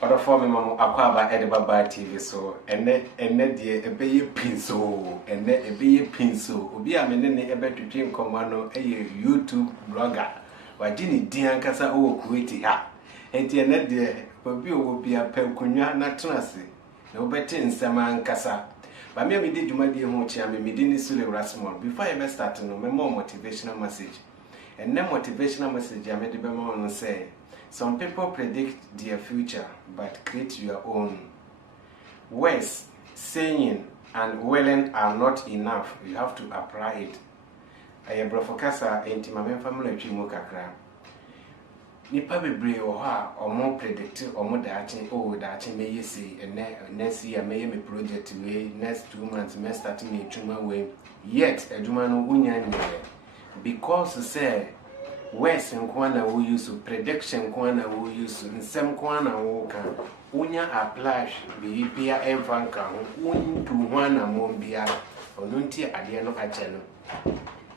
Other form mama akwaba Edibaba TV so ene die ebeye pinso ene ebeye pinso obi a menene ebetwetwe nkomano eye YouTube blogger wagini dian kasa o Kuwait ha enti ene die obi obi apankunwa na tenase na obete nsema nkasa ba me di dwumadi ho chia me di ni sule rasmol before I start no me more motivational message and the motivational message I made the on say some people predict their future but create your own. Words, saying and willing are not enough. You have to apply it. I am Brofokasa enti my family chimu kakra. Nipa bebre o ha or more predict or more dating may you see and next year may me project way next 2 months may start me chuma way yet a dumano unya because say words and kwana we use prediction kwana we use nsem kwana wo ka unya apply bi bia emfanka untu hwana mo bia onunti ade no ache no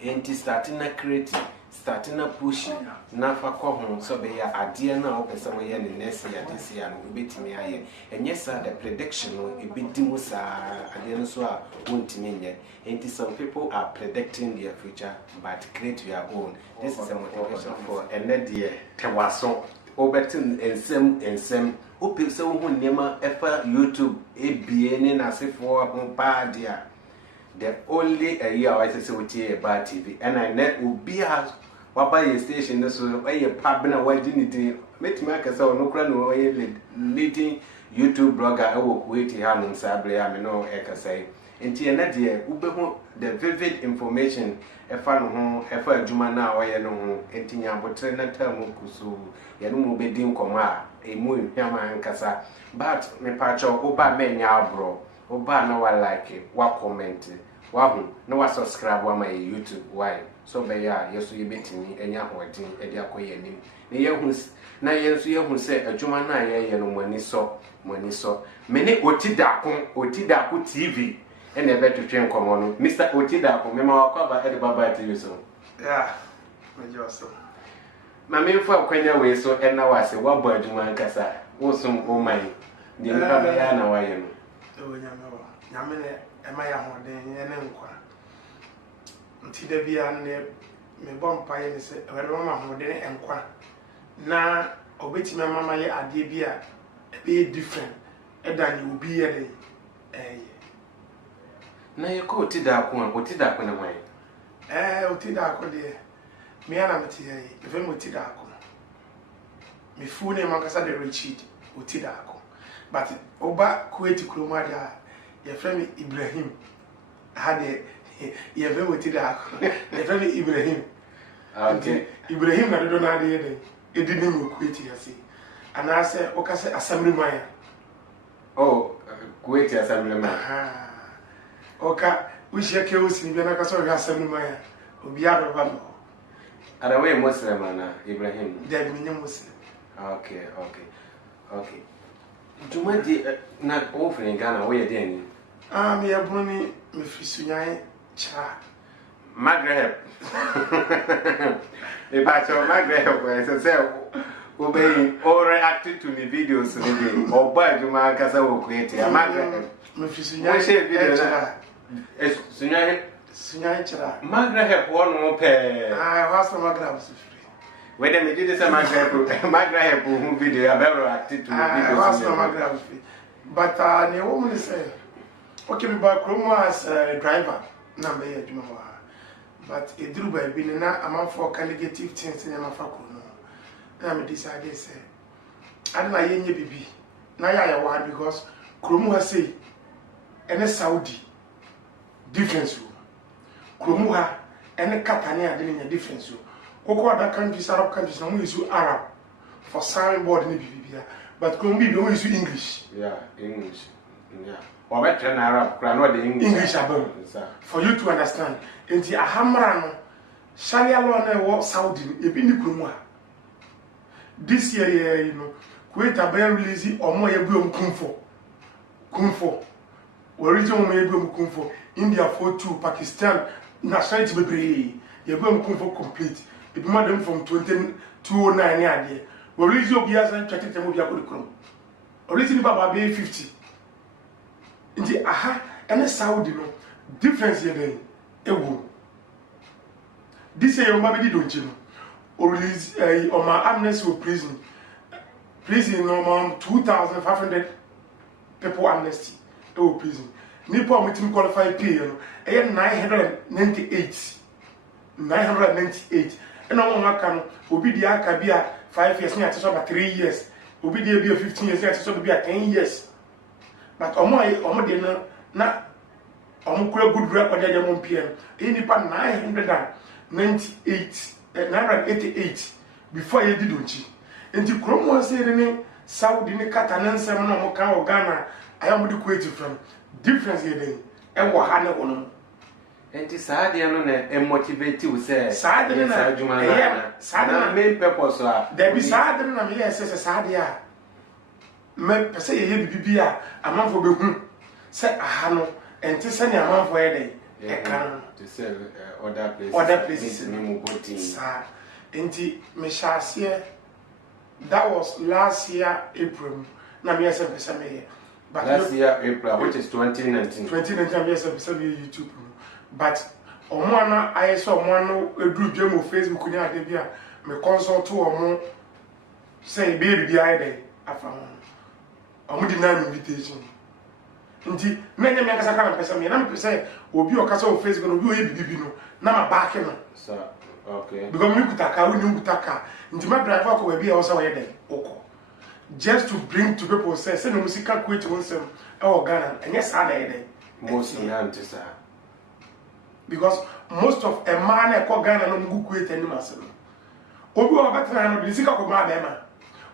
enti starting na create starting na push na fa ko ho so be ya ade na o pese mo ye ne next year this year no betimi aye enye sa the prediction no ebedimu sa ade no so a wontimi nye enti some people are predicting their future but create your own. This is a motivation for another tewaso obetin ensem opese wo hu nema efa YouTube ebie na sefo ho pa dia the only a year I say we Bar TV and I net obi has waba your station so e pub na wajinity metime akasa no kra no leading YouTube blogger e wo Kuwait ha no sabre ya me no e kasai enti ena de ubehu the vivid information efa no ho efa adwuma na oye no ho enti nyambotre na tamu kusu ye no mu bedi nkoma a emu hwama nkasa but me pacho oba menya abro oba na wa like wa comment wa hu na wa subscribe wa my YouTube why so be ya yeso ye betimi enya hodin e dia koye nim na ye hu na ye nso ye hu se adwuma na ye no mani so me ne otidako TV ene betwetwe nkomo no Mr. Otidako me ma wakwa Edibaba TV so yeah me just na me mfa kwanya we so ena wase wabo adwuma nkasa wosum o man de nka be ya na waye no nyame ne ema ya hoden ye ne nkwa nti da bia ne me bompa ye ne se wele mama hoden enkwa na obeti me mama ye ade bia be different edani obi ye de na ye ko Otidako ne hwan Otidako de me ana meti ye me mo Otidako me fu ne makasa de Richard Otidako but oba Kuwait kroma dia ye frame Ibrahim hade ye frame Otidako ye frame Ibrahim okay Ibrahim na do na de ye edi ni mo Kuwait ya se ana se okase assembly man oh Kuwait assembly man oka ushia ke usini bia na kaso ga assembly man obi aroba no ara we Muslim na Ibrahim de mi Muslim okay Tumadi na offering Ghana where dey ni me yabuni me fisunyai cha Magreb e ba cho Magreb say obey or reacted to the videos today or ba juma kasa wo Kuwait ya Magreb me fisunyai cha sunyai cha Magreb won pe was Magreb so when they did this Magreb who video about reacted to the videos was Magreb but ne woman say okay me ba kromo as driver na me adwuma wa but eduru ba bi na amanfo ka negative things na mafa ko no na me decide say adna yenye bibi na ya wa because kromo ha say ene Saudi difference kromo ha ene Katani ade nya difference koko other countries Arab countries na use Arab for signboard ni bibia but kromo bi we use English English or better Arab kran the English abon for you to understand enti ahamra no sharia law na wo Saudi ebi ni kromo ha this year you know Kuwait abaya release omo ye bu kumfo origin mo ye bu kumfo India for 2 Pakistan nationality bebre ye bu kumfo complete ebi madam from 2009 ade we release obi as 2010 obi akodi krom already baba be 50 nti aha ene Saudi no difference ye den ewo this year mba be di donchi no o release on my amnesty of prison no 2500 people amnesty e prison nipa o meeting qualify pay no e 998 ena won aka no obi di aka bi a 5 years ni ati so ba 3 years obi di bi 15 years ni ati so bi a 10 years but omo de na omo kura good record ya mo pm e nipa 988 before ye di donchi enti kromo se ni Saudi ni kata na nsem na mo kan o Ghana ayam di Kuwait from difference ye den e wo ha ne wono enti saade no na motivate you say saade na saade na main purpose a there be saade na me yes saade a me pese ye bibi a amanfo be hu se aha no enti se ne amanfo ye den e kan to say other places ni mo boti sa enti me shase that was last year April na me yes pese me but last year April which is 2019 me yes pese me YouTube but omwana ayeso omwana edru dwemo Facebook ni ade bia me consult omo say be bi aide afa omo di na invitation nti menye me akasa kana pesa me na me pesa obi okasa o Facebook no obi o yebibi no na ma back no so okay because me kutaka we ni kutaka nti ma driver ko we bia o say we dey oko just to bring to people say no musika kweti wonsem e o Ghana enye sa na ide most na antisa because most of a man e ko Ghana no ngu Kuwait ani masem obi o betra no disika ko ma be ma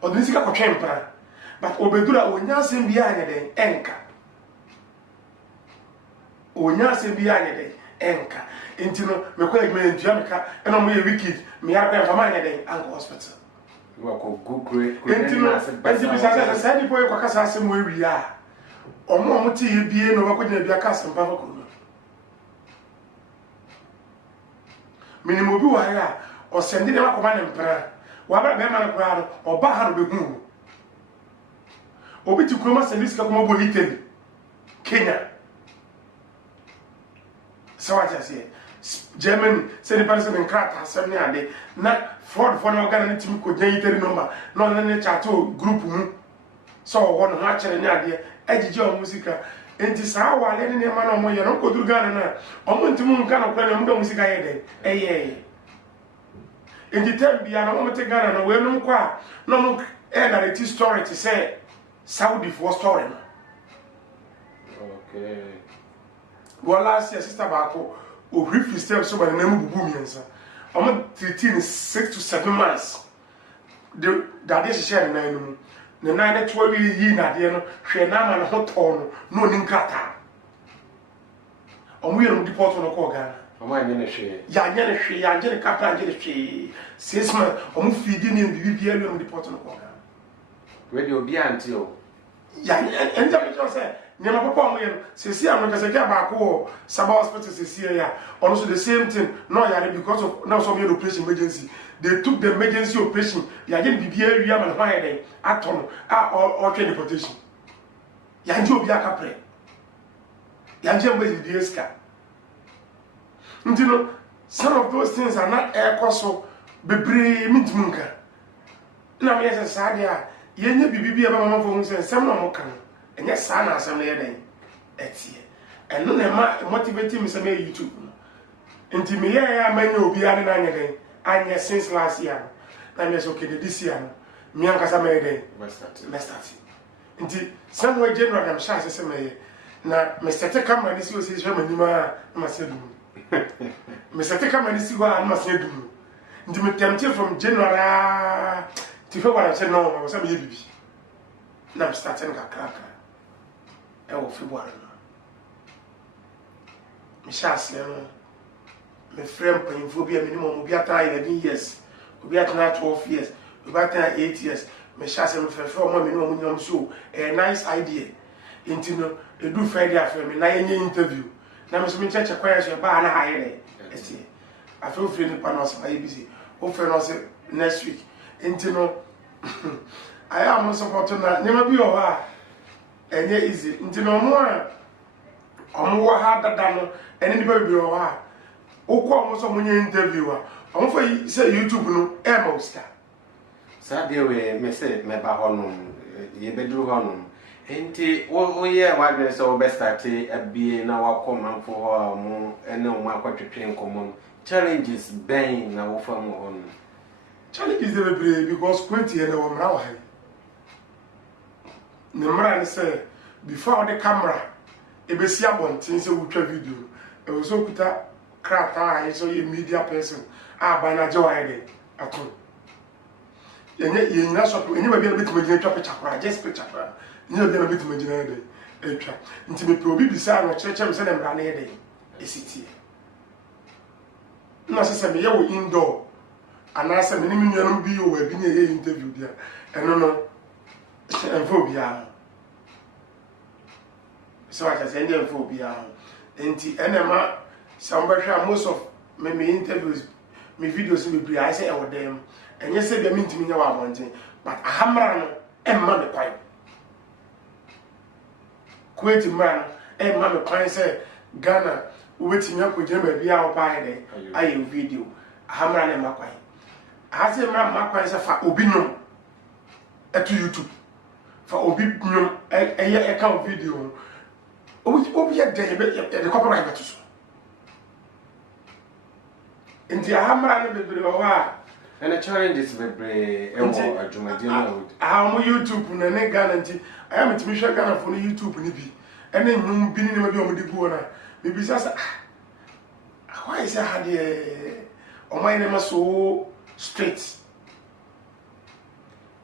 o disika ko twempra but obedura onyasem bia anye den enka onyasem bia anye den enka enti no me ko egme ntua meka e no mo ye wicked me ya kwa fama anye den anko hospital wo ko gukure enti no enti bi sa sa di boy kwa kasa asem we wi a omo ti ye bie no ko gina bia kasa mpa ko minimo bi wa ya o sendi ne makoma ne mpra wa bra be ma ne kwa no oba ha no be hu obi ti kuroma sendi sika kuma bo Italy Kenya sawaja se Germany se ni parse ne krata asem ne ade na fraud for no Ghana ne timi ko jan Italy number no ne chat group mu so wo no ha kire ne ade ejije o musika enti saa wale ne ma na omo ye no ko dur Ghana na omo ntimu nka na kwa na mu musika ye de eye enti tambia na omo te Ghana na we no kwa no mo narrative story to say Saudi for story no okay wala sister baako o hrifi step so ba na mu bubu miensa omo 13 6 to 7 months the that is share na no mu ne na ne 12 yi na de no hwe na ma na ho to no ni nkata omo yero deport no ko Ghana omo anye ne hwe ya anye ne hwe ya anye ne kapa anye ne hwe 6 months omo feed ni bibi bia no deport no ko Ghana we dey obi anti o ya enta me just say ni ma papa omo yero sesi am no kase ka ba ko Saba hospital sesi ya also the same thing no yare because of now some operation emergency they took the emergency operation ya je bibi area man why dey aton or train deportation ya nje obi aka pre ya nje mbe di eska ntino some of those things are not air coso bebre mitmunka na me yesa sadia yenye bibi aba mama fo hunse sem na mo kan enye sa na asem na ye den etie eno na ma motivate me say me YouTube nti me ya manya obi ane na anye den anye since last year na me so okay this year me ankasa me den start nti somewhere general na msha say me na me sete camera ni si o si hwe manima na se dum me sete camera ni si wa na se dum nti me tempted from January to February say no I was say me bibi na starting kakra e wo February no me sha se no me friend painful be minimum obi ata 11 years obi ata 12 years obi ata 8 years me sha se me frefre o mo minimum nyom so a nice idea into no edu Friday after me na yenye interview na me so me cheche kwaya so ba na haye esi afro free ni panos ba busy o free no say next week into no I am supporting that. Never be over. And yet easy. Until no more. Omo ha dada no. And anybody be over. Oko omo so money interviewer. Omo for say YouTube no. Oscar. Saturday we me say me ba honum. Ye bedru honum. Enti wo ye wadwen so we start abie na wakoma mfo ho mo ene omo akwatwetwe nkomo. Challenges ben na wo fam honum. Challenges dey be because 20 years na mra wa he. The man say before the camera e be see abontin say we twa video e was so kuta krata so ye media person ba na je wa he ato ye nyina shop enyi ba bi na betima gina twa picture kwa just picture kwa nyina bi na betima gina he e twa nti me pe obi bisa no cheche me say na mra na he de esiti na se me ye wo indoor ana se me ni mi nuanum bi o wa bi na ye interview dia eno no phobia. So I say Indian phobia. And somebody most of my interviews, my videos will be I say about them. And you say they mean to me now one thing, but a hammer and mammy pine. Quit man and mammy pine say Ghana waiting up with them be our pie. I video a hammer and my pine. I say my pine for Obino at YouTube. For obi nyom e ka video obi ya de copyright beto so enti ahamra no bebre o wa and the challenges bebre e wo adwumadi na wo mo YouTube na ne Ghana enti aya metimi hwe Ghana for no YouTube ni bi ene nyom bi ni ma bi o mo de gu na me bi sa why is that the o my name so straight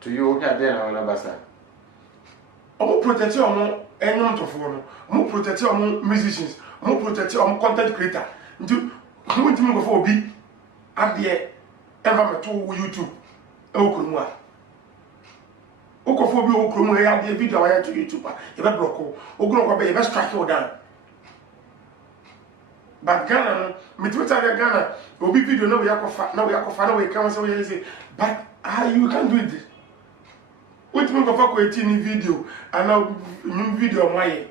to you okay there na basa omo protect omo enyom tofo no omo protect omo musicians omo protect omo content creator nti mo ntimi go for obi ade ever me to YouTube e okromu a okofo obi okromu e ade video wa ya to YouTube e be block ogro ko be e be strike you down but Ghana me Twitter Ghana obi video na we yakofa na we kan say we say but you can do it. What you go for 18 video and now new video my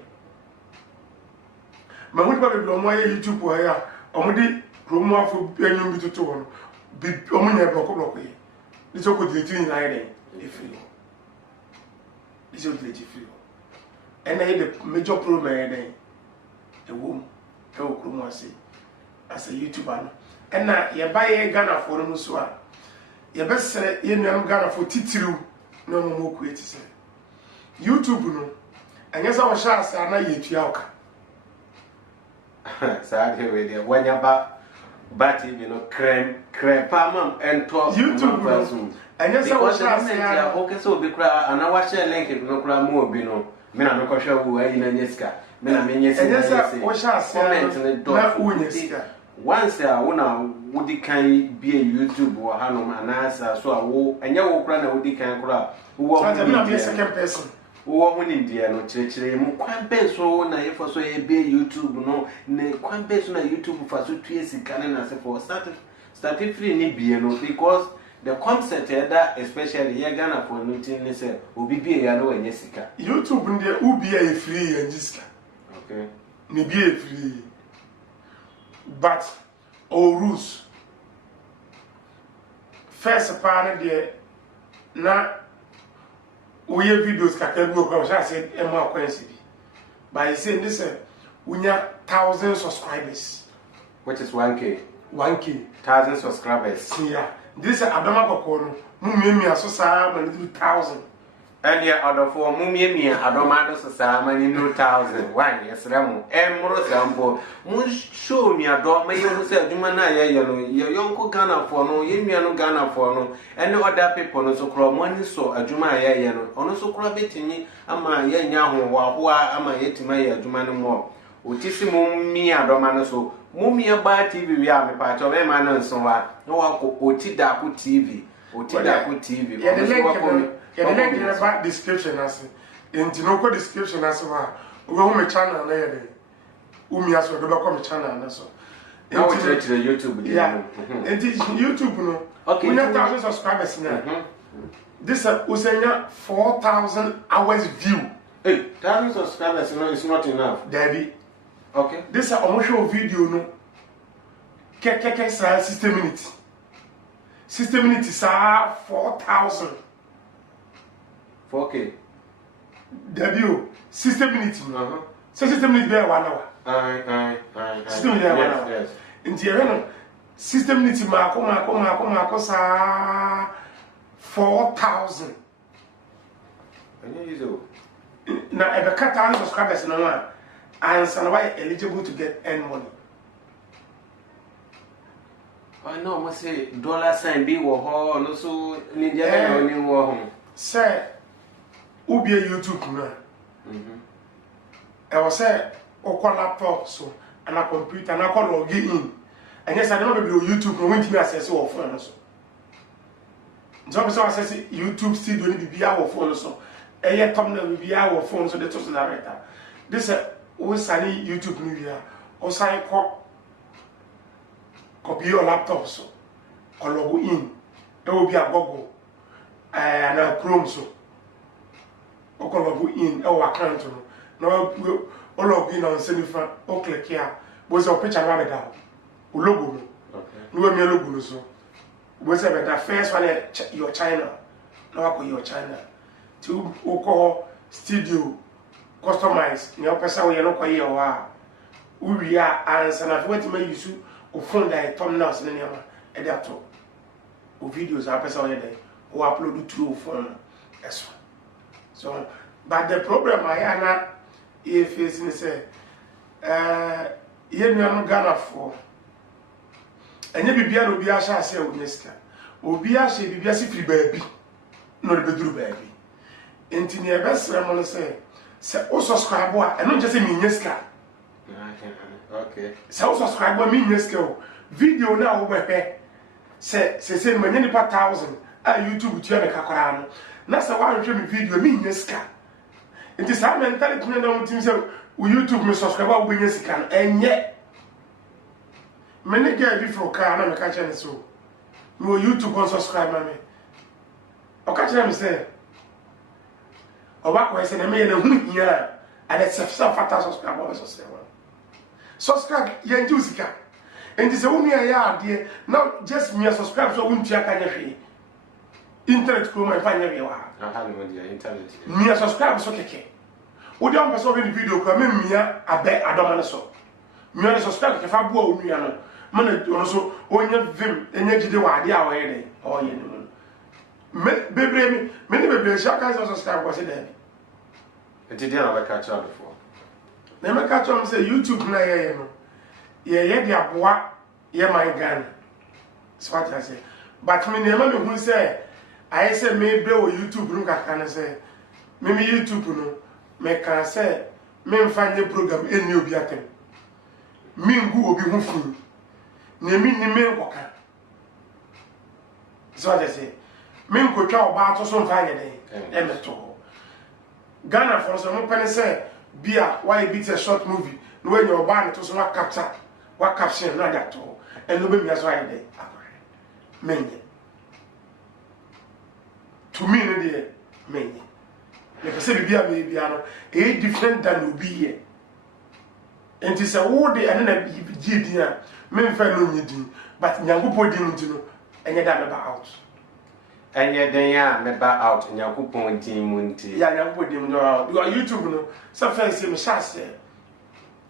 ma what ba be my YouTube wa ya omudi promo afo enyum bi toto no bi omunya block yi this go delete in line if you this go delete if you and the major problem then the womb e wo promo say as a YouTuber no and na ye buy Ghana for no so a ye be sere ye nuam Ghana for titiriu no mo create say YouTube no anya sa wo sha asa na ye tua oka sa de we de wanya ba TV no creme pa mam ento YouTube no anya sa wo sha asa ya o ke so bi kra ana wa share link no kra mo obi no me na me ko hwa wo ayi na nyeska me na me nyesi anya sa wo sha asa comment ne na wo nyeska once wona wodi kan bi YouTube wo hanom anasa so wo anya wo kra na wodi kan kra wo so na be second person wo ho ni dia no kirekire mu kwan be so na yefo so e be YouTube no ne kwan be so na YouTube fa so tue sika na se for start free ni bie no because the concept that especially ye Ghana for nothing ni say obi bie ya no enye sika YouTube ndi ubi e free enye sika okay ni bie free but all rules first part there na we have videos kakagbo kwa sha say e mo akwansi bi by saying this we have 1,000 subscribers which is 1k 1,000 subscribers yeah this adama kokoro mu miemia so saa man 2,000 and ya order for mu miemia adoma do so saa man 2,000 one yesremu emro sampo mu show mi adoma ye hu say aduma na ye no ye yonko Ghana for no ye nua no Ghana for no and other people no so kro money so aduma ye no ono so kro betinyi ama ye nya ho wa ama ye tima ye aduma no mo otisi mu mi adoma no so mummy ba TV we am pa cho be man nso wa no wa ko otida ku TV yeah the link in the description as in no description as wa we ho me channel na ye umi aso do ko me channel na so now we try to YouTube yeah and YouTube no okay we have 1,000 subscribers now This Usenya 4,000 hours view. Hey, 1,000 subscribers is not enough. Daddy. Okay. This is a video no. Keke sa 60 minutes. 60 minutes is 4,000. 4K. Daddy, 60 minutes. 60 minutes be 1 hour. 60 minutes be 1 hour. Yes. Inti no 60 minutes mako sa 4,000. Now, if a cat and subscribers no one, and why eligible to get earn money. I know, must say dollar sign be war hall, no so Ninja only war home. Say, who be a YouTube man? I was say, or call laptop so, and a computer, and I call log in. And yes, I don't know if YouTube no win to me access or phone so. Job so access YouTube still don't be our phone so. A year thumbnail be our phone so the total narrator. This always sunny YouTube new year or sign copy your laptop so or log in. There will be a Google and a Chrome so. Or log in our account no log in on send front or click here. Was your picture rabbit out. Logo. No me logo so. Was the first one your China. No your China. To call studio customize your person we no kwai wa we are answer na what me use o phone that thumbnails na nyama e dey to o videos a person we dey o upload to phone eso so but the problem I ana if is in say ye nua Ghana for enye bibia no bia sha se o neska obi a she bibia si free baabi no de beduru baabi enti ne ebesra mo no say o subscribe a eno je say mi nyeska okay say o subscribe a mi nyeska o video na wo bepe say manye ni pa 1000 a YouTube tu ya kakora no na say wa nhwe mi video mi nyeska enti sa mentality na no tim say o YouTube me subscribe a wo be nyeska no enye many guy before car na me ka chane so no YouTube on subscribe me o ka chane me say Oba say na me na hu hia and it's a fata subscribe o so say subscribe ye nji usika enti se unu ya ade now just me subscribe so untu aka nya hwe internet ko ma fa nya hwe wa aha no dia internet me subscribe so keke wo dey on person be video ko me mia abe adoma ne so me na subscribe ke fa bo unu ya no mana ono so onya vim enya gide wa ade a wo ye dey o ye no me bebre me ne bebre sha ka subscribe ko se dey enti dia na be catch up before na me catch up say YouTube na ye no ye dia boa ye man Ghana so what I say but me ne ma me hu say I say me be o YouTube no kaka na say me YouTube no me kan say me mfa nye program eni obi atem me ngu obi hu fu ne mi ni me nkoka so what I say me nkotwa oba to so mfa nye den me to Ghana for so mo pen say bia why beat a short movie no when your band to so na capture what caption na that to and no be me so I dey menye to me no dey menye le pese bibia me bia no e different than obi here and it say wo dey and na gidi a me mfa no nyidi but nyankopɔ di nti no enye da me ba out enye den ya me ba out nyankopɔ di munti ya nyankopɔ di no out because YouTube no so fancy me shase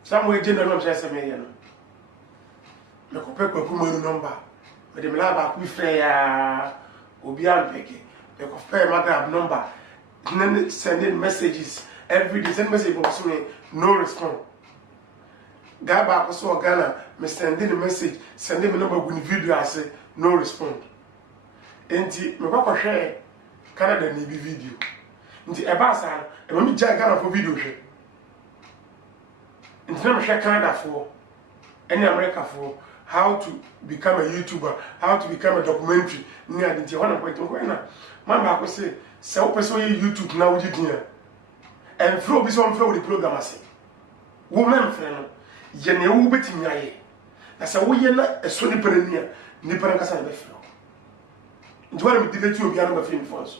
somewhere general no say me here no me ko pe ko kuma no number me de me la ba ku frɛ ya obi ampeke me ko frɛ ma grab number then sending messages every day send message for me no response guy back so Ghana me sending a message sending me number with video I say no response enti me ko hwɛ Canada ni bi video enti e ba sa e me jai Ghana for video hwɛ enti na me hwɛ Canada for any America for how to become a YouTuber, how to become a documentary. Ni adi one point ko na man ba ko say o person YouTube na wo dia and flow bi so on flow the program ase woman friend ye ne wo betimi aye na say wo ye na eso ni panania ni pan kasa na be flow nti wala mi debate obi anu ba film force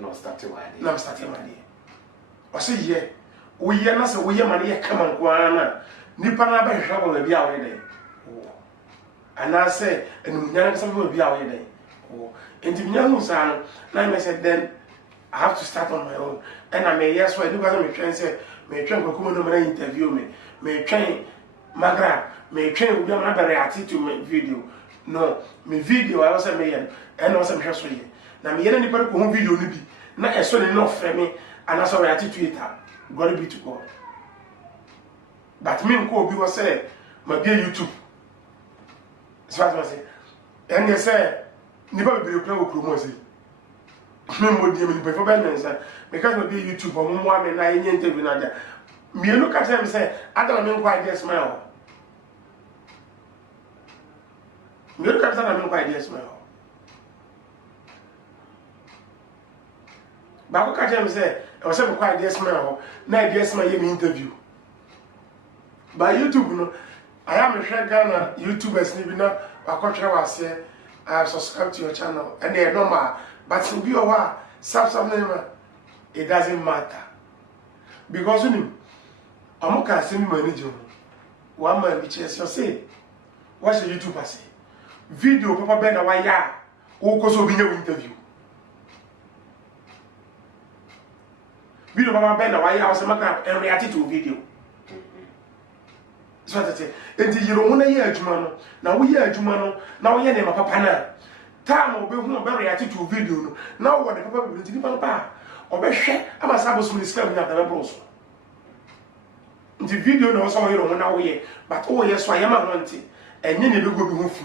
no starting why na starting why o say ye wo ye na say wo ye ma ye kama nko ana nipa na ba hwehwa ba bia wo dey ana say enu nyana say ba bia wo dey enti binya hu sa no na me say then I have to start on my own and I may yes why do because me train say me train ko kuma no me interview me train magra me train we na be react to my video no me video I also me yen and also me hwe so ye na me yen nipa ko hu video ni bi na eso ni no frɛ me and also react to it glory be to God but me ko obi was say ma be YouTube so what was say and you say nipa be kura wo promo say me mo die me nipa for ben say because ma be YouTube o mo ame na yen interview na dia me look at them say adana me kwa idea smile me look at them me kwa idea smile ba ko ka them say o say me kwa idea smile na idea smile ye me interview by YouTube no I am share Ghana YouTubers ni bi na akotwere wase I have subscribed to your channel and they are normal but to be over subscribe it doesn't matter because you know I'm not saying manager one man which is say watch the YouTuber say video papa ben na waya o ko so bi new interview video papa ben na waya o se maka and react to video so that enti yiro wona ye adwuma no na wo ye adwuma no na wo ye ne papa na time obe hu obe react to video no na wo ne papa bi enti ni papa obe hwe ama sabo so ni scam nya da bro so enti video no so yiro wona wo ye but wo ye so ayama ho enti enye ne bego bi ho fi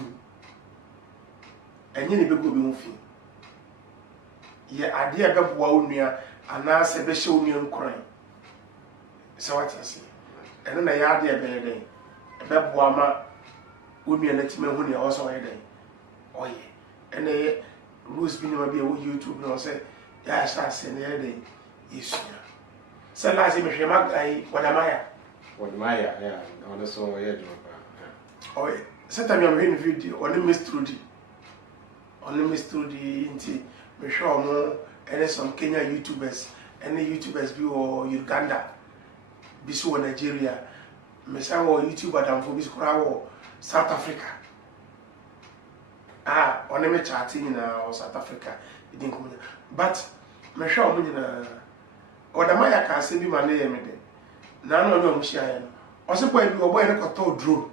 enye ne bego bi ho fi ye ade a beboa onua ana se be hye onua nkran so what I say eno na ya ade e be den beboa ma onua na time hu ne o so ye den oye ene rules bi no be wo YouTube no say ya sha se ne ye den yesu se la se me hwe ma ai Wadamaya yeah ono so ye djuma oye se ta mi am hin video oni mistrudi nti me hwe omo ene some Kenya YouTubers ene YouTubers bi o Uganda bi so Nigeria me sa wo YouTuber dan fo bi kura wo South Africa oni me chatting na o South Africa idin ko but me hwe omo nyina Wadamaya ka se bi ma na ye me de na no no mshia ya no o se boy bi o boy ne ko to drone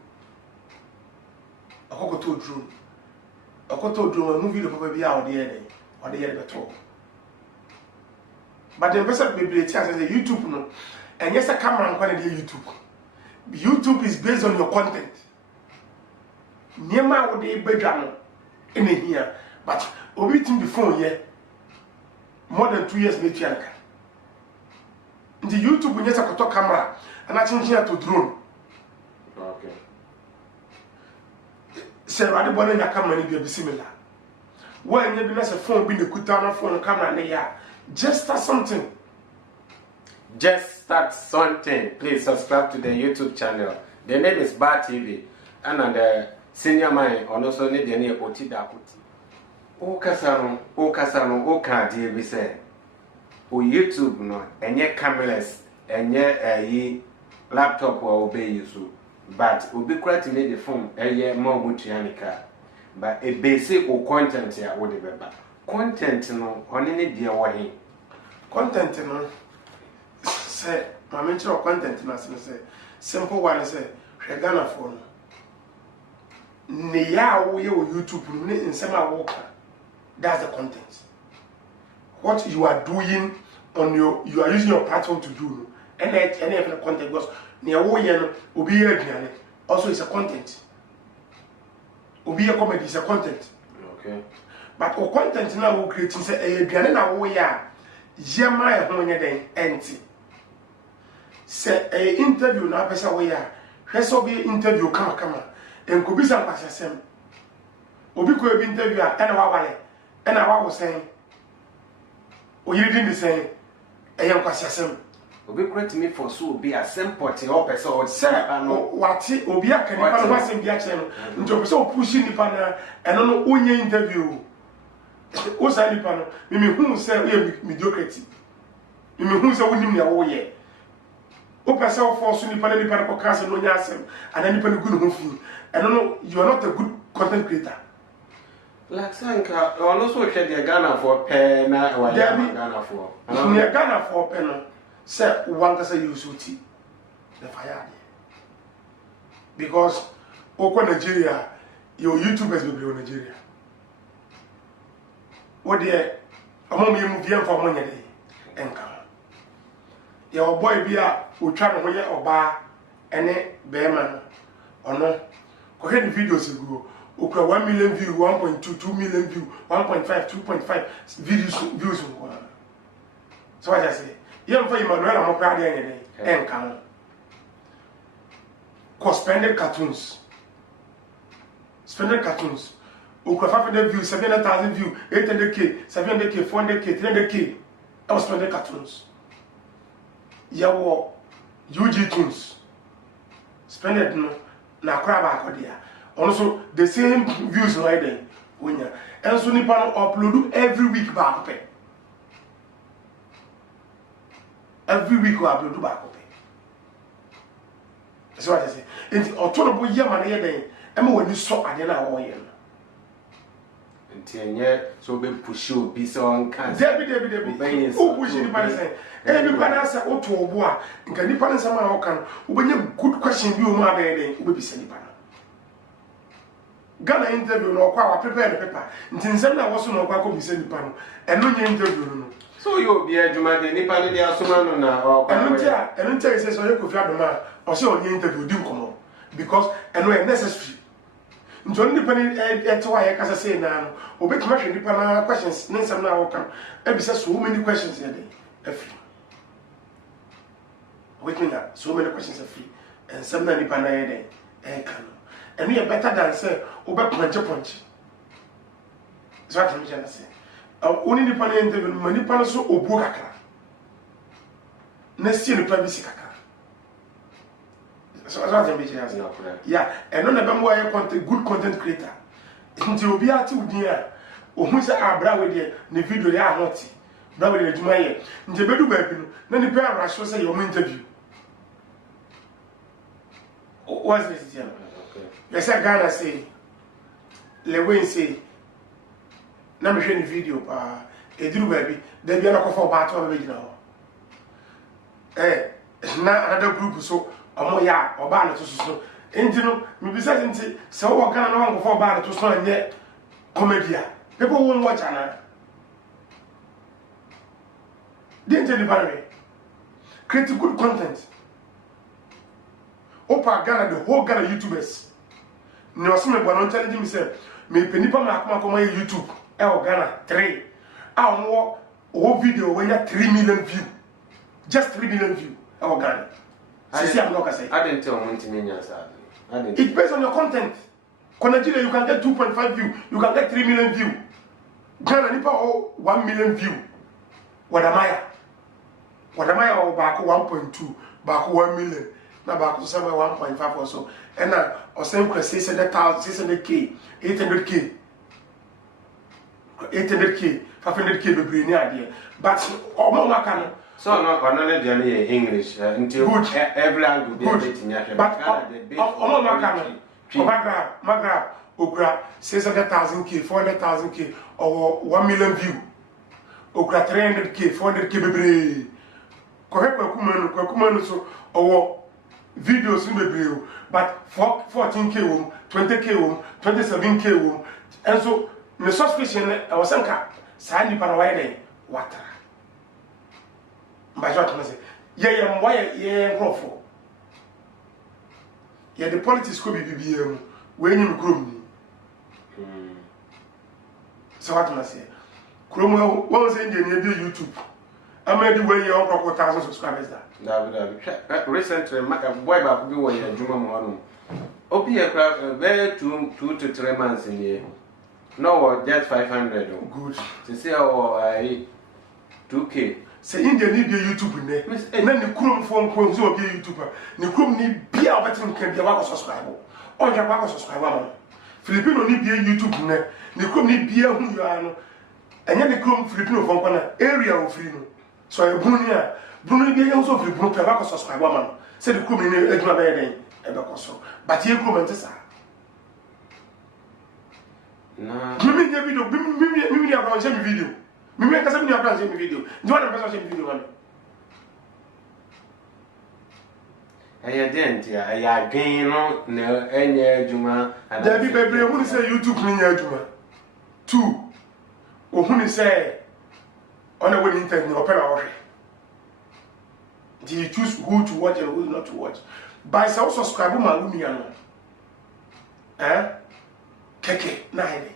akoto drone mu video papa bi a o de ye beto but the person be say YouTube no and yes a camera nko na dey YouTube is based on your content niema wo de bedwa no ene hia but obi tim the phone here more than 2 years na tuanka the YouTube nyesa koto camera ana chinchin to drone okay se rade bona nya camera ni bi similar when you be na se phone bi ne kuta na phone camera ne ya just start something please subscribe to the YouTube channel the name is Bar TV and the senior man also need the name Otidakoti o kasano o ka die bi say o YouTube no enye cameras enye laptop or obey so but obi create the phone more mutuanika but a basic o content ya wo de beba content no oni ne de wo he content no say ma mention content na say simple one say hwe Ghana for no ne ya wo ye o YouTube no ne nsema wo ka that's the content what you are doing on you are using your platform to do and any of the content because near wo ye no obi ye aduane also is a content obi ye comedy is a content okay but o content na wo create say aduane na wo ye a ye ma e ho nye den enti say interview na pesa wo ye a hweso bi interview kama enkobi san kwasasem obi ko bi interview a ena wa wale ena wa wo sen o yiri din say eyam kwasasem obi create me for so be a simple thing or person or say no wati obi aka nipa no wasem bi a kire no nti obi say o push nipa na eno no onye interview o sa nipa no me hu say we mediocrity me hu say wonim ne wo ye o pese o force nipa na nipa ko ka say no nya asem ana nipa no gu no ho fi and no you are not a good content creator. Like Sanka, also check the Ghana for pen, Ghana for. Near Ghana for pen, say one can say you suit the fire. Because Oko Nigeria, your YouTubers will be on Nigeria. What dear, among you move here for money and come. Your boy be a who try to hear or bar any bearman or no. Go ahead videos ago. Okay, 1 million views, 1.2, 2 million views, 1.5, 2.5 views. So what I say, you for Emmanuel, I'm proud of anything. And come. Cause spending cartoons. Spending cartoons. Okay, 500 views, 700,000 views, 800k, 700k, 400k, 300k. I was spending cartoons. Yawo UG tunes. Spend it no. Na crab akodia. Also, the same views right there. And so Nippon upload every week back. Every week we upload back. That's what I say. And the autonomous Yaman here, and when you saw Adena or him. And yet, so be push you, be so uncanny. Debbie, who push anybody say, and you can answer to a boy, and can you find someone who can, when you good question you, my baby, will be sending. Ghana interview no kwa prepare the paper. Ntinsem na woso no kwa ko bi se nipa no. Eno nya interview no. So you be adwuma de nipa ne de asoma no na o kwa. Eno tia say so you Kofi Adoma o say on interview di nkomo because eno e necessary. Nti on nipa ne eto aye kasa say na no. Obetuma hwe nipa na questions ne nsem na wo kan. E bi say so many questions here dey. Every. Obetuma so many questions every. And some na nipa na here dey. E kan. And you better than say, Oba punch. So what I'm trying to say. Only the panel interview, many panels so Obukaka. Next year, the privacy kaka. So what I'm trying to say. Yeah, and on the bamboo, content, good content creator. Until be at you, dear. Or who's a brow with you, the video they are not. Brow with you, my ear. In the bedroom, then the pair rush was a your interview. What's this, gentlemen? Yes, I Ghana say, Lewin say, na me hwe video pa, eduru baby, there be na ko for battle baby now. Na another group so, omo ya, oba na to so. Enti no, me be say enti, se wo Ghana na wan ko for ba na to so anye comedy. People won't watch ana. Didn't any barrier. Create good content. Opa Ghana, the whole Ghana YouTubers. No, some of them telling me, say, me penipa ma come on YouTube, Ghana 3. I want all video when you 3 million views. Just 3 million views, Ghana. I didn't tell one to me, it based on your content. Nigeria, you can get 2.5 views, you can get 3 million views. Ghana, nipa 1 million views. What am I? Oh, back 1.2, back 1 million. Now back to 1.5 or so. And now, or same question 600,000, 600k, 800k, 500k, be bring idea. But so no, only English until good. Every language be good. But Magrab, Okra 600,000k, 400,000k, or 1 million view. Okra 300k, 400k, be correct. Kwakumanu so or videos in the video, but 14k 20k 27k and so the suspicion I was saying Sandy Paraguay water. By what say, yeah, why, yeah, Crawford. Yeah, the politics could be BBM when you groom. So what I say, Chrome was in the YouTube. I made the way you own 1,000 subscribers there. Recently, my boy back be way a Juma Mono. Open a crowd very 2 to 3 months in here. No, just 500. Good. To see how I 2K. Say India need the YouTube in there. And then the Chrome phone calls you be YouTuber. The Chrome need be a better can be a subscriber. Or your subscriber. Filipino need be a YouTube in there. The Chrome need be a who you are. enya de krom Filipino fon kwana area o free no so e Bruni a Bruni bi enya so free Bruni pe ba ko subscribe ama no say the krom ni adwuma be den e be ko so but ye krom ntesa na mimi nye video mimi ni akwa nche mi video mimi akasa mimi akwa nche mi video ndi wana pesa nche mi video man aya denti aya adwen no na enye adwuma da bi bebre hu ni say YouTube ni nya adwuma 2 hu ni say on the internet no opera wo do you choose who to watch and who not to watch by so subscribe ma lu mi ano keke na ide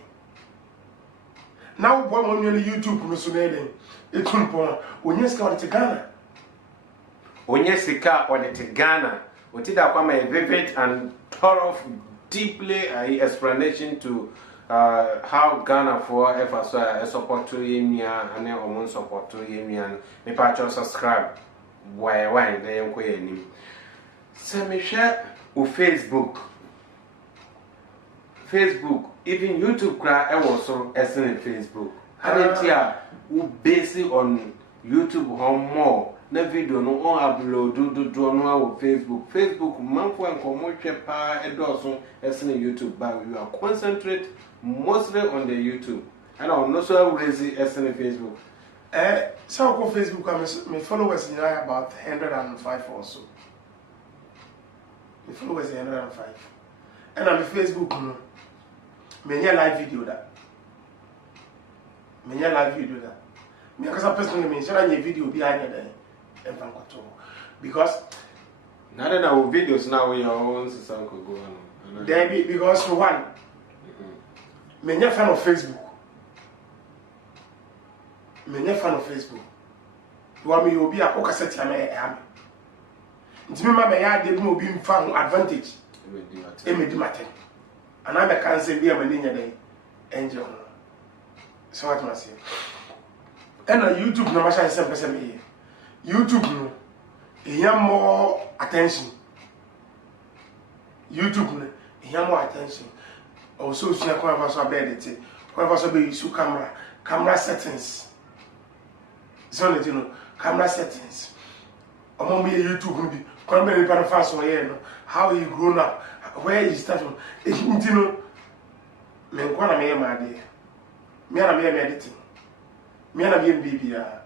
now boy mo ni YouTube no so na ide etun po onye ska on Ghana onye sika on it Ghana otida kwa my vivid and thorough deeply explanation to how Ghana for ever support to yemia and omon support to yemia me patch subscribe why they enko yanim se me share o Facebook even YouTube cry e was so in Facebook adentia we base on YouTube more na video no on upload do no our Facebook manfo enkomo hwe pa edoso in YouTube but we are concentrate mostly on the YouTube and I'm not so lazy in Facebook. So on Facebook my followers in about 105 or so. My followers 105. And on Facebook no me live video that. Me live video that. Me because personally me share any video behind there and because now that our videos now your own system could go on. There be because for one me fan of Facebook. Me fan of Facebook. Wa me obi a okaseti am e am. Ntimi ma me ya de bi obi mfa advantage. E me di matem. Ana be kan se bi am ni nya den. Angel. So what must say? And on YouTube no masha sem pese me. YouTube no e yam more attention. YouTube no e yam more attention. Also see a kwa so abedit. Kwa so be use camera settings. So let you know camera settings. Among me YouTube be come be para fast so here no how he grown up where he start from you know me kwa na me ma dey me na me editing me na me bibia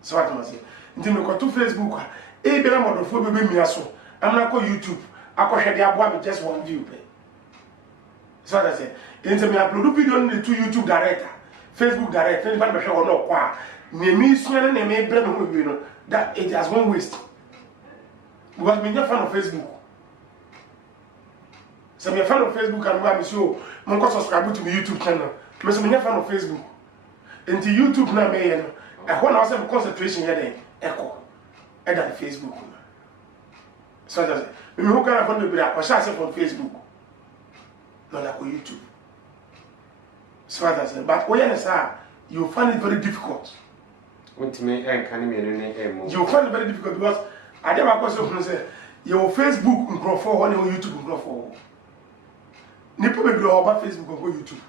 so what must say nti me ko to Facebook e be na modofo be mi aso am na ko YouTube akohwe dey abo am just one view pay so that say nti me upload video on to YouTube direct Facebook direct any ban be hwe no kwa me suene na me bre me ho bi no that it has one waste because me not fan of Facebook. So me a fan of Facebook and why me so mon ko subscribe to my YouTube channel. Me so me not fan of Facebook. Into YouTube na me no. I want to have concentration here then. Echo. And that Facebook. So that's it. Me who can afford to be that? I shall say from Facebook. Not like YouTube. So that's it. But when you find it very difficult. You find it very difficult because I never got so say your Facebook and grow for one, your YouTube and grow for. Nipo be grow about Facebook or YouTube.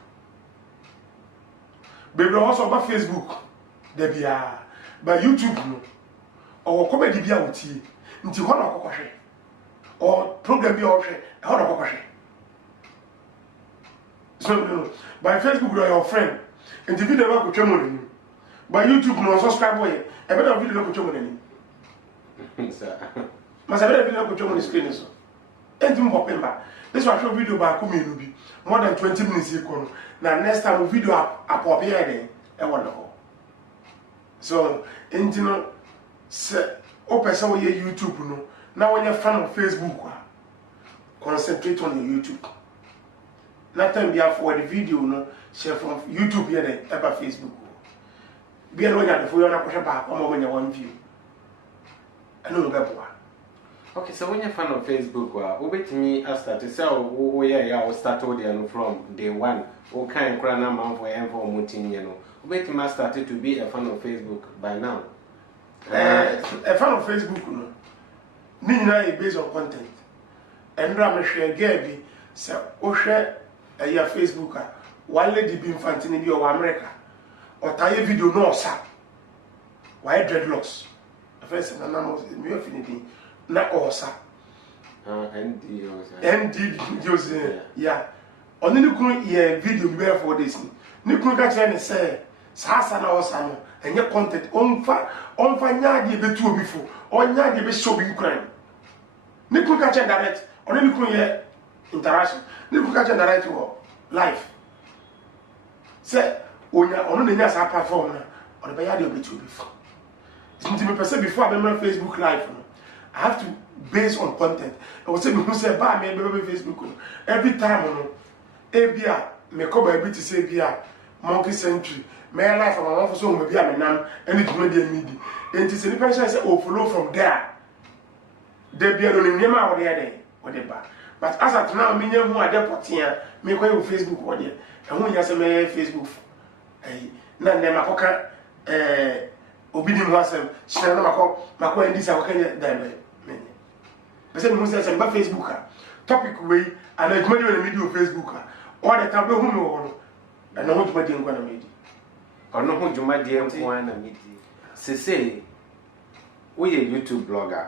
Be also about Facebook. There be but YouTube no. Or comedy be out here. Nti ho na kokoshe. Or program be out here. How na kokoshe. So no. By Facebook you are your friend. And the video go twem on. By YouTube no subscribe boy. E better video go twem on. Mas a very video go on the screen so. Entum popemba. This was show video ba ko me no bi. More than 20 minutes equal. Now next time video up here then e wonderful. So intino se o person we YouTube no. Now when you fan of Facebook concentrate on your YouTube. That time be for the video no share from YouTube here then ever Facebook. Be no ya for you na ko share ba ko mo one view. I know that boy. Okay, so when you're fan of Facebook, obetimi start to say yeah, start audio from day one. O kind of man for info mutin, you know. Obetimi started to be a fan of Facebook by now. A fan of Facebook, no. Nina is based on content. And I'm share Gaby, so o share a Facebook. One lady be infantini be of America. ɔtaayɛ video no ɔsa wayɛ dreadlocks afei sɛ nanam mi afinidi na ɔsa ND Jose ya ɔne ne kunu yɛ video bi bɛyɛ 4 days ne kunu ka kyerɛ ne sɛ saa asa na ɔsa no ɛnyɛ content ɔmfa nyaadeɛ bɛtu obi fo ɔnyaadeɛ bɛhyɛ obi nkran ne kunu ka kyerɛ direct ɔne ne kunu yɛ interaction ne kunu ka kyerɛ direct wɔ live sɛ ɔno na nya saa platform na ɔde bɛyɛ adeɛ ɔbɛtu obi fo nti me pɛ before I remember Facebook live no I have to base on content. I was saying, who said, "Buy me Facebook." Every time, ABA, me come by to say, "Bia, Monkey Century." My life, I'm also so maybe I'm a man, and it's media media. And it's a person say, "Oh, follow from there." They be alone in Yama or the other, whatever. But as at now, me know who are there, me go on Facebook or there, and when you say me Facebook, na nema koka obidi mu asem shina na mako ndi sa koka dai Person who says about Facebook topic way and I money on the media Facebook all the time who no and no to media ngwana media or no who media ngwana media say we YouTube blogger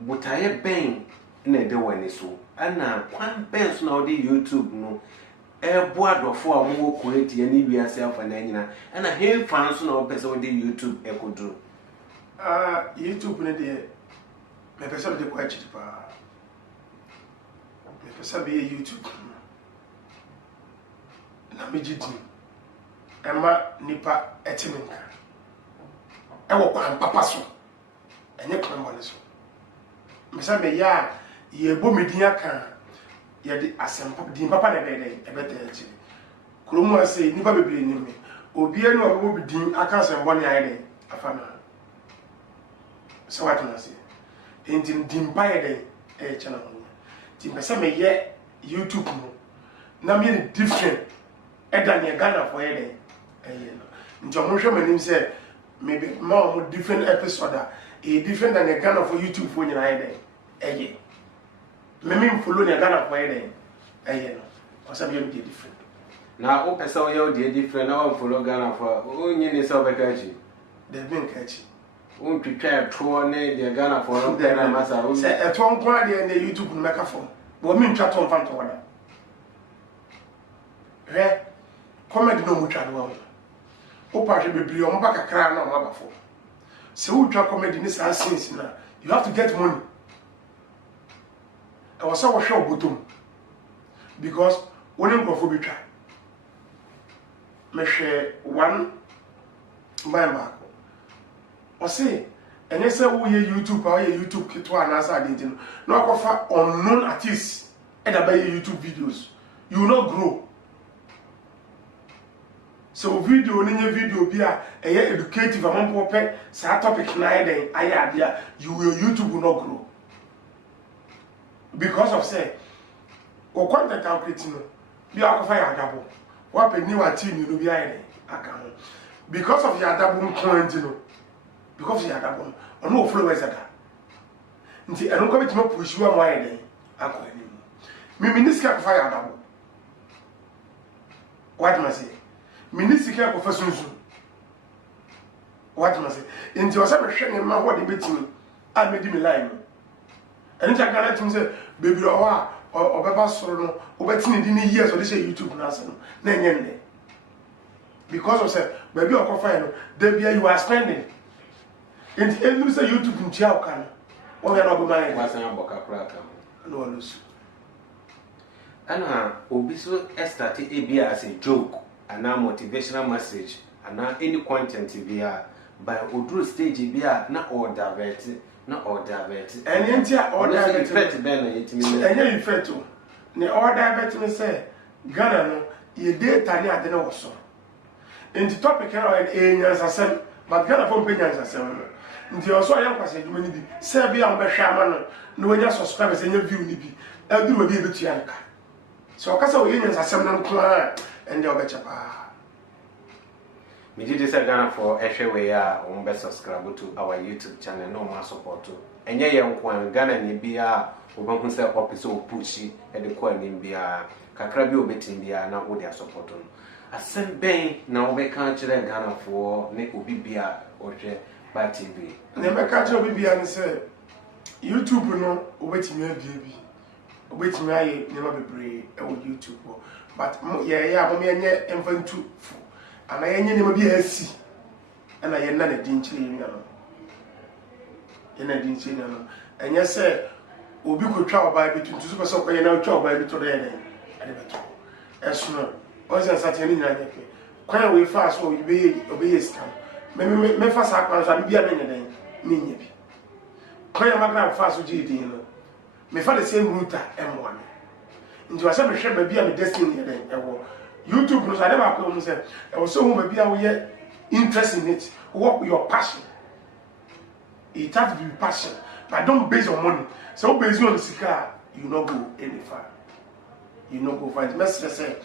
but I ben na de wani so ana kwan ben so na the YouTube no board of for mo create any we yourself and anyina ana he fan so na person the YouTube ekodu YouTube ne de me pesa de kwa chiti pa me pesa be YouTube na me gidi ema nipa etiminka e wo kwa papa so enye kwa mbone so me sa me ya ye bo medin aka ye de asem din papa na be dey e beta echi kromu ase nipa bebre ni me obi enu obo bidin aka asem bone aye dey afana so what na say Intim dimbaye de channel no. Ti pese me ye YouTube no. Na me different than ye Ghana for ye de. No. Njo mo hwe manim say maybe more different episode different than ye Ghana for YouTube for nyina ye de. Me follow ye Ghana for ye de. No. Osa be different. Na o pese o ye o de different na o follow Ghana for o nyine se o be kachi. De bin kachi. On prepare to ne the Ghana for na masa say e to nko ade na YouTube no meka fo bo mi ntwa to mfa to wada re comedy no mutwa do o pa hwe bebri o mba kakra na o maba fo se wo twa comedy ni sa sense na you have to get money I was so sure bottom because when you go for bitwa me hwe one mbamba o say ene say wo ye YouTube or ye YouTube kito anasa adin no akofa unknown artists e da buy YouTube videos you will not grow so video ni nye video bi a educative amon pope sa topic na e den aya dia YouTube will not grow because of say o content creating no bi akofa ya adabo wa pe ni wa team no bi aya den aka ho because of ya adabo nko no because you are born or no followers that nti eno ko betima push you am why den akọ ani me minister fire adabo what must say minister ka ko fasunsu what must say nti o say be hwe ne ma ho de betimi a me di me line eno ta kana tim say baby o wa obeba soro no obetini di ni years o de say YouTube na ase no na enye because of say baby o ko fire no there be you are spending and you say YouTube ntia o kan o ya no be man wasan aboka kra kan no lose ana obi so start ebia as a joke and a motivational message and any content bia by odru stage bia na or divert and ntia or divert effect ben na yetimi enye effect o ne or divert me say Ghana no ye data ni ade na wo so and the topic na enya sasem but Ghana for penya sasem nti oso ayan kwase dwuma ni bi se bia on be hwa ama no na wonya subscribers enya view ni bi aduru bi ebetu yanka so okasa wo yenya sasem na nko a ende obechepa me did say Ghana for ehwe we a on be subscribe to our YouTube channel no more support to enye ye nko an Ghana ni bia obahu say office o pushi e de ko ani bia kakra bi obetin bia na wo dia support no asem ben na wo be kan kire Ghana for ne obi bia o hwe ba TV ne be ka kire obi bia ne say YouTube no obetimi abia bi obetimi aye ne ma bebre e wo YouTube but ye mo me enye emfantu ana yenye ne ma bi asi ana ye na ne din kire ni no ye na din kire no enye say obi ko twa oba bi tuntu so ko ye na twa oba bi to re ne ade beto esno oze asate ni nyanya ke kwan we fa so obi scam me fa sa kwan so bi bia me ne nye bi kwan ma gra fa so ji din no me fa the same router m1 nti wa se me hwe ba bia me destiny ne den ewo YouTube no sa de ba ko mu se e wo so hu ba bia wo ye interest in it work with your passion. It has to be passion, but don't base on money. So based on the sika, you not go any far. You not go find message say,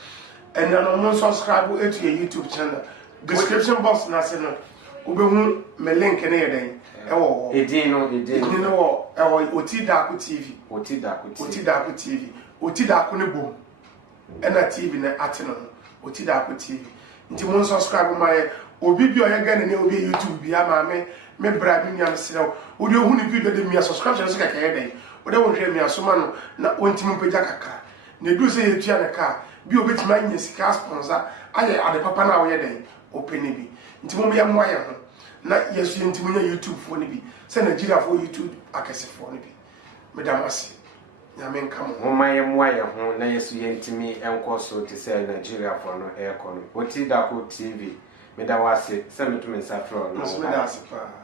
and then on subscribe to your YouTube channel. Description box na say no. Ube me link na yeden. Ewo. Edin no. Ewo Otidaku TV. Otidaku TV. Otidaku ne bom. Ena TV na ateno. Otidaku TV. Nti mon subscribe my obi bi oye gane ne obi YouTube bi ama me bra mi am serew odi ohu ni video de mi subscription so kaka yeden odi won hwe mi asoma no na ontimi pagya kaka na du se yetua na ka bi obetimi anya sika sponsor aye ade papa na wo yeden opene bi nti mo ya moya ho na yesu ntimi nya YouTube fo ni bi se Nigeria fo YouTube akase fo ni bi me da mase nyame nka mo mo maye moya ho na yesu ntimi enko so te se Nigeria fo no e ko no Otidaku TV me da wase se metu me safro no me da asipa